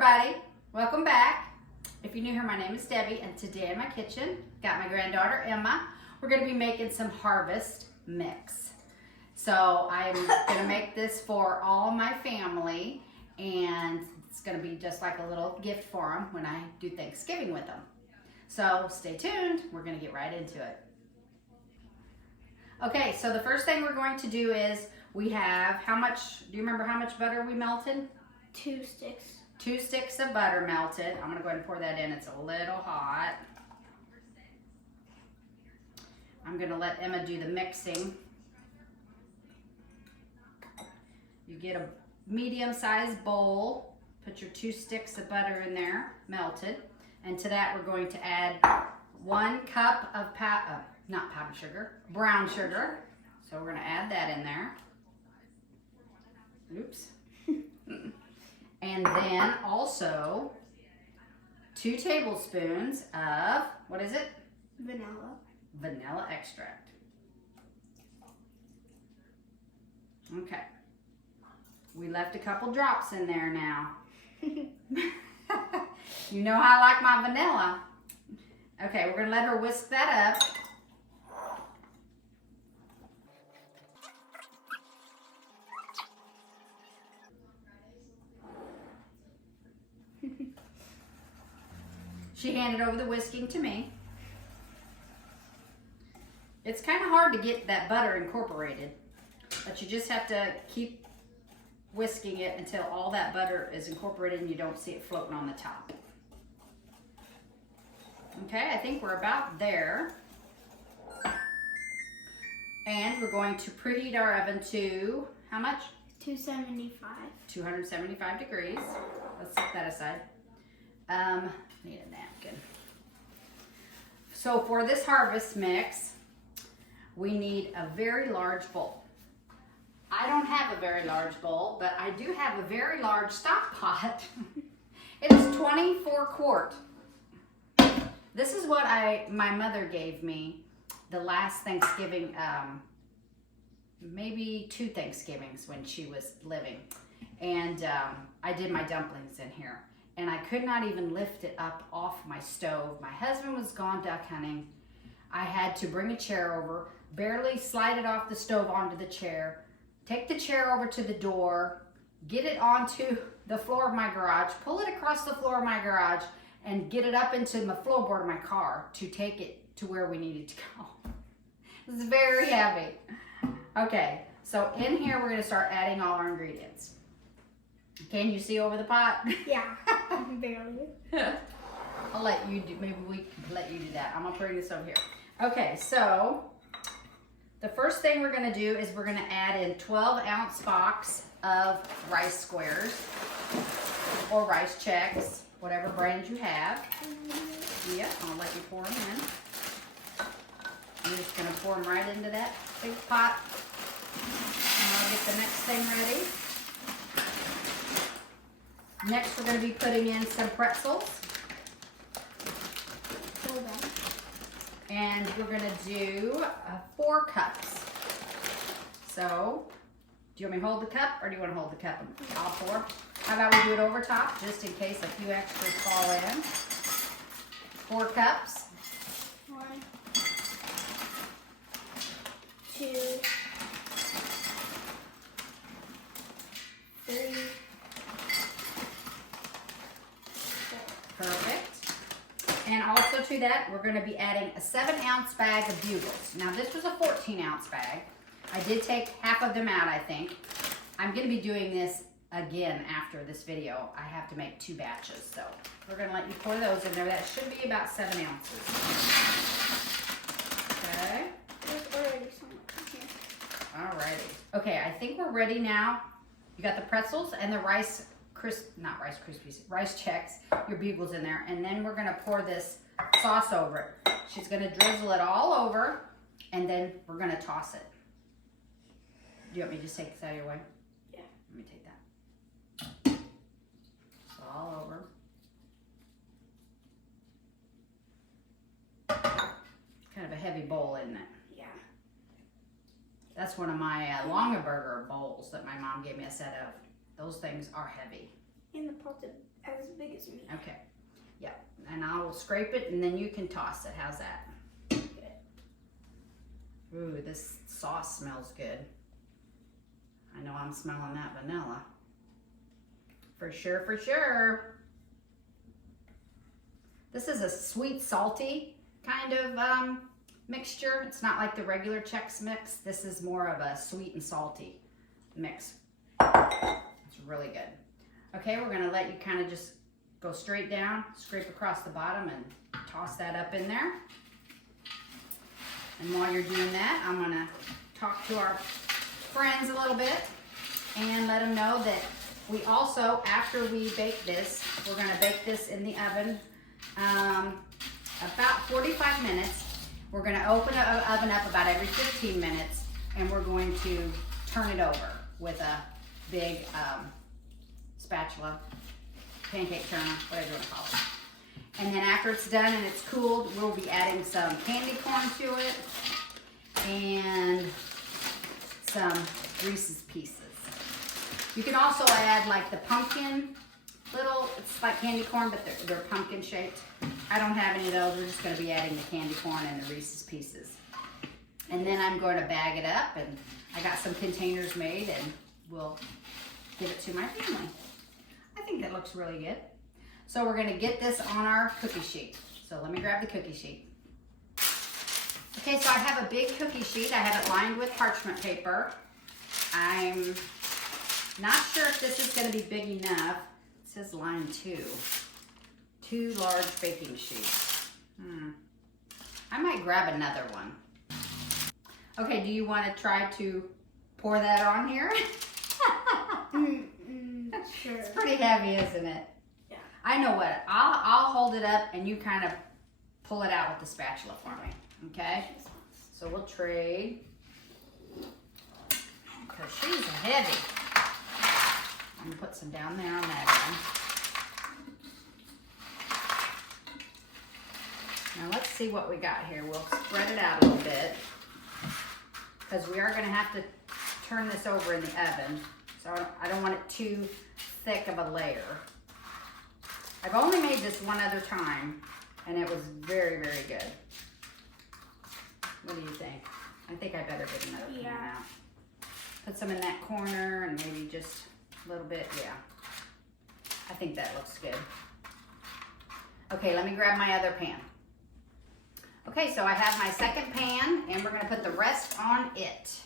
everybody, welcome back. If you're new here, my name is Debbie, and today in my kitchen, got my granddaughter Emma. We're gonna be making some harvest mix. So I'm gonna make this for all my family, and it's gonna be just like a little gift for them when I do Thanksgiving with them. So stay tuned, we're gonna get right into it. Okay, so the first thing we're going to do is we have, how much, do you remember how much butter we melted? 2 sticks. 2 sticks of butter melted. I'm gonna go ahead and pour that in. It's a little hot. I'm gonna let Emma do the mixing. You get a medium-sized bowl. Put your 2 sticks of butter in there, melted. And to that, we're going to add 1 cup of not powdered sugar, brown sugar. So we're gonna add that in there. Oops. And then also 2 tablespoons of, what is it? Vanilla. Vanilla extract. Okay. We left a couple drops in there now. You know how I like my vanilla. Okay, we're gonna let her whisk that up. She handed over the whisking to me. It's kind of hard to get that butter incorporated, but you just have to keep whisking it until all that butter is incorporated and you don't see it floating on the top. Okay, I think we're about there. And we're going to preheat our oven to, how much? 275. 275 degrees. Let's set that aside. Need a napkin. So for this harvest mix, we need a very large bowl. I don't have a very large bowl, but I do have a very large stock pot. It is 24 quart. This is what my mother gave me the last Thanksgiving, maybe 2 Thanksgivings when she was living. And I did my dumplings in here. And I could not even lift it up off my stove. My husband was gone duck hunting. I had to bring a chair over, barely slide it off the stove onto the chair, take the chair over to the door, get it onto the floor of my garage, pull it across the floor of my garage, and get it up into the floorboard of my car to take it to where we needed to go. It's very heavy. Okay, so in here we're gonna start adding all our ingredients. Can you see over the pot? Yeah, barely. I'll let you do, maybe we can let you do that. I'm gonna bring this over here. Okay, so the first thing we're gonna do is we're gonna add in 12-ounce box of rice squares or rice chex, whatever brand you have. Yep, I'll let you pour them in. I'm just gonna pour them right into that big pot. And I'll get the next thing ready. Next, we're going to be putting in some pretzels. And we're going to do 4 cups. So, do you want me to hold the cup, or do you want to hold the cup and I'll pour? How about we do it over top, just in case a few extras fall in. 4 cups. 1, 2, 3. Perfect. And also to that, we're going to be adding a 7-ounce bag of bugles. Now this was a 14-ounce bag. I did take half of them out, I think. I'm going to be doing this again after this video. I have to make 2 batches, so we're going to let you pour those in there. That should be about 7 ounces. Okay. There's already so much in here. Alrighty. Okay, I think we're ready now. You got the pretzels and the rice chex, your bugles in there, and then we're gonna pour this sauce over it. She's gonna drizzle it all over, and then we're gonna toss it. Do you want me to just take this out of your way? Yeah. Let me take that. It's all over. Kind of a heavy bowl, isn't it? Yeah. That's one of my Longaberger bowls that my mom gave me a set of. Those things are heavy. And the pot's as big as me. Okay. Yep. And I will scrape it and then you can toss it. How's that? Okay. Ooh, this sauce smells good. I know I'm smelling that vanilla. For sure, for sure. This is a sweet, salty kind of mixture. It's not like the regular Chex mix. This is more of a sweet and salty mix. It's really good. Okay, we're gonna let you kind of just go straight down, scrape across the bottom and toss that up in there. And while you're doing that, I'm gonna talk to our friends a little bit and let them know that we also, after we bake this, we're gonna bake this in the oven about 45 minutes. We're gonna open the oven up about every 15 minutes and we're going to turn it over with a big spatula, pancake turner, whatever you want to call it. And then after it's done and it's cooled, we'll be adding some candy corn to it and some Reese's Pieces. You can also add like the pumpkin little, it's like candy corn, but they're pumpkin shaped. I don't have any of those. We're just going to be adding the candy corn and the Reese's Pieces. And then I'm going to bag it up, and I got some containers made and we'll give it to my family. I think that looks really good. So we're gonna get this on our cookie sheet. So let me grab the cookie sheet. Okay, so I have a big cookie sheet. I have it lined with parchment paper. I'm not sure if this is gonna be big enough. It says line 2. 2 large baking sheets. I might grab another one. Okay, do you wanna try to pour that on here? Sure. It's pretty heavy, isn't it? Yeah. I know what. I'll hold it up and you kind of pull it out with the spatula for me. Okay? So we'll trade. Because she's heavy. I'm going to put some down there on that end. Now let's see what we got here. We'll spread it out a little bit. Because we are going to have to turn this over in the oven. So I don't want it too thick of a layer. I've only made this one other time and it was very, very good. What do you think? I think I better get another pan out. Put some in that corner and maybe just a little bit, yeah. I think that looks good. Okay, let me grab my other pan. Okay, so I have my second pan and we're gonna put the rest on it.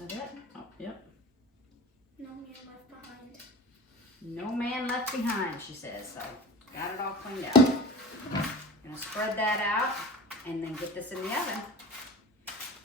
Is that it? Oh, yep. No man left behind. No man left behind, she says. So, got it all cleaned out. Gonna spread that out and then get this in the oven.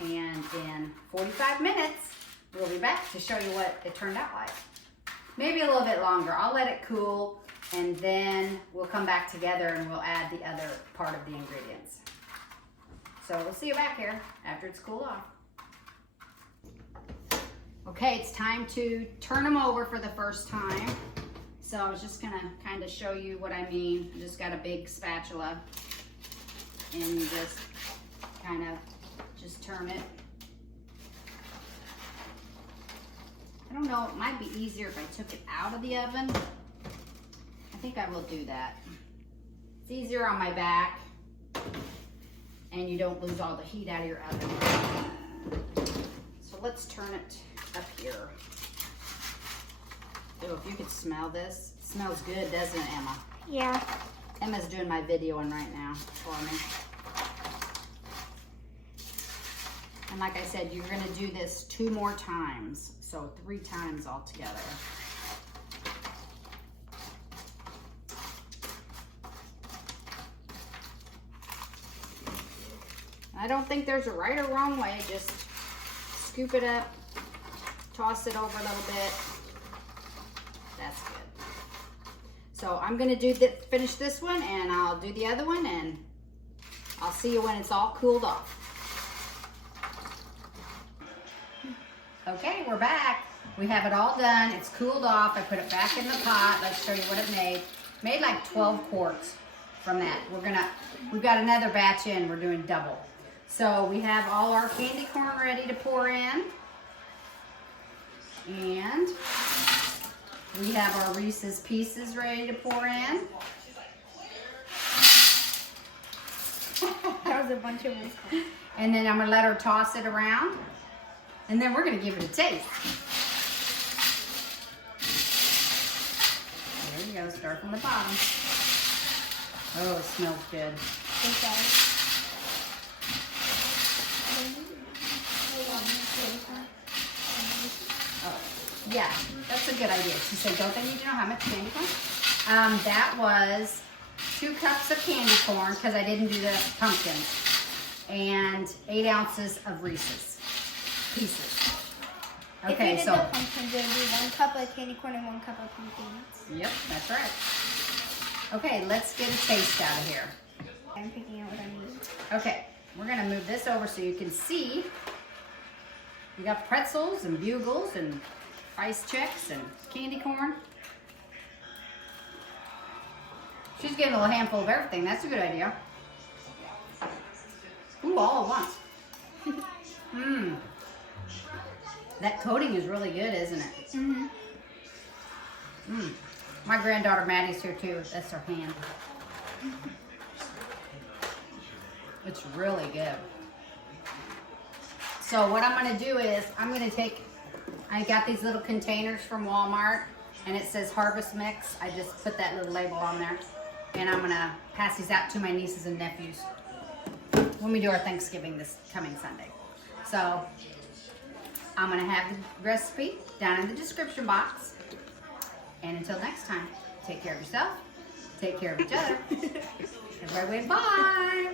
And in 45 minutes, we'll be back to show you what it turned out like. Maybe a little bit longer. I'll let it cool and then we'll come back together and we'll add the other part of the ingredients. So we'll see you back here after it's cooled off. Okay, it's time to turn them over for the first time. So I was just gonna kind of show you what I mean. I just got a big spatula and you just kind of just turn it. I don't know, it might be easier if I took it out of the oven. I think I will do that. It's easier on my back and you don't lose all the heat out of your oven. So let's turn it up here. Oh, if you could smell this. It smells good, doesn't it, Emma? Yeah. Emma's doing my videoing right now for me. And like I said, you're gonna do this 2 more times. So 3 times altogether. I don't think there's a right or wrong way. Just scoop it up, toss it over a little bit. That's good. So I'm gonna finish this one and I'll do the other one and I'll see you when it's all cooled off. Okay, we're back. We have it all done. It's cooled off. I put it back in the pot. Let's show you what it made. Made like 12 quarts. from that. We've got another batch in. We're doing double. So we have all our candy corn ready to pour in. And we have our Reese's Pieces ready to pour in. That was a bunch of whisk. And then I'm gonna let her toss it around. And then we're gonna give it a taste. There you go, start from the bottom. Oh, it smells good. Oh, yeah, that's a good idea. She said, don't they need to know how much candy corn? That was 2 cups of candy corn, because I didn't do the pumpkins, and 8 ounces of Reese's Pieces. Okay, if you so. did the pumpkins, it would be 1 cup of candy corn and 1 cup of pumpkins. Yep, that's right. Okay, let's get a taste out of here. I'm picking out what I need. Okay, we're gonna move this over so you can see. We got pretzels and bugles and ice chex and candy corn. She's getting a little handful of everything. That's a good idea. Ooh, all at once. Mmm. That coating is really good, isn't it? Mm-hmm. Mmm. My granddaughter Maddie's here too. That's her hand. It's really good. So what I'm going to do is I got these little containers from Walmart, and it says Harvest Mix. I just put that little label on there, and I'm going to pass these out to my nieces and nephews when we do our Thanksgiving this coming Sunday. So I'm going to have the recipe down in the description box. And until next time, take care of yourself, take care of each other. Everybody wave bye.